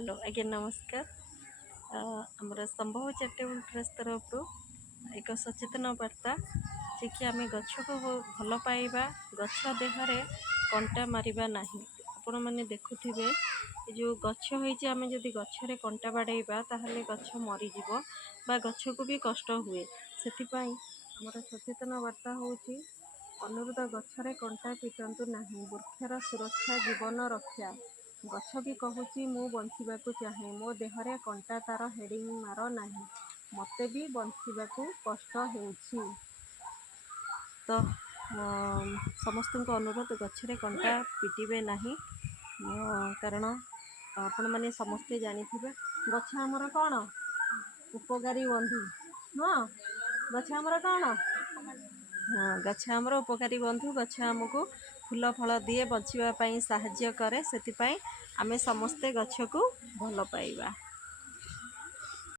Hello आज्ञा नमस्कार। आमर संभव चैरिटेबल ट्रस्ट तरफ एक सचेतन वार्ता जे कि आम गछ को भल पाइबा गछ देहरे कंटा मारिबा नहीं। आपण मैंने देखुथिबे जो गछ होइछि आम जदि गछरे कंटा बाड़ेबा ताहले गछ मरीजिव बा गछ को भी कष्ट हुए। सेथिपाई आमर सचेतन वार्ता होछि अनुरोध गछरे कंटा पिटंतु नहीं। वृक्षर सुरक्षा जीवन रक्षा। गछ भी कहूँ मु बंचिबा चाहे मो देहरे कंटा तार हेडिंग मार नहीं मते भी बंचिबा कष्ट होउछि। तो समस्त को अनुरोध गछरे कंटा पिटिबे नहीं कारण आपण माने समस्ते जानिथिबे गछ हमर कौन उपकारी बंधु। हाँ गछ हमर कौन हाँ गछ हमर उपकारी बंधु। गछ हमको फूल फल दिए बचिबा पई साहाय्य करे। सेति पई आमे समस्ते गछ को भल पाइबा।